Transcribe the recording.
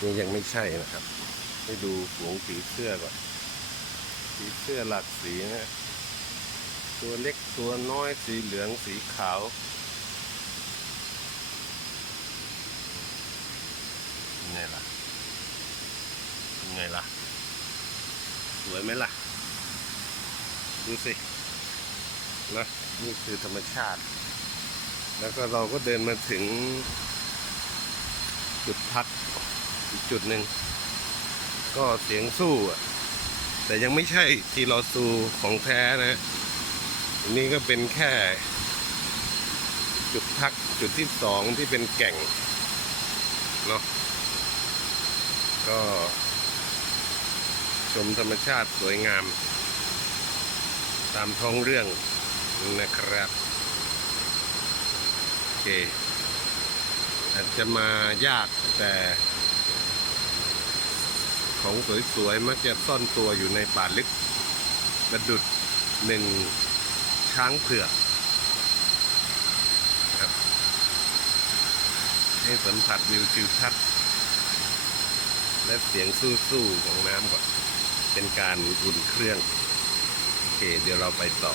นี่ยังไม่ใช่นะครับให้ดูฝูงผีเสื้อก่อนผีเสื้อหลากสีนะตัวเล็กตัวน้อยสีเหลืองสีขาวไงล่ะไงล่ะสวยไหมล่ะดูสินะนี่คือธรรมชาติแล้วก็เราก็เดินมาถึงจุดพักอีกจุดหนึ่งก็เสียงสู้แต่ยังไม่ใช่ที่เราสู้ของแท้นะอันนี้ก็เป็นแค่จุดพักจุดที่สองที่เป็นแก่งเนาะก็ชมธรรมชาติสวยงามตามท้องเรื่องนะครับโอเคอาจจะมายากแต่ของสวยๆมักจะซ่อนตัวอยู่ในป่าลึกประดุจหนึ่งช้างเผือกครับให้สัมผัสวิวทิวทัศน์และเสียงสู้ๆของน้ำก่อนเป็นการอุ่นเครื่องโอเคเดี๋ยวเราไปต่อ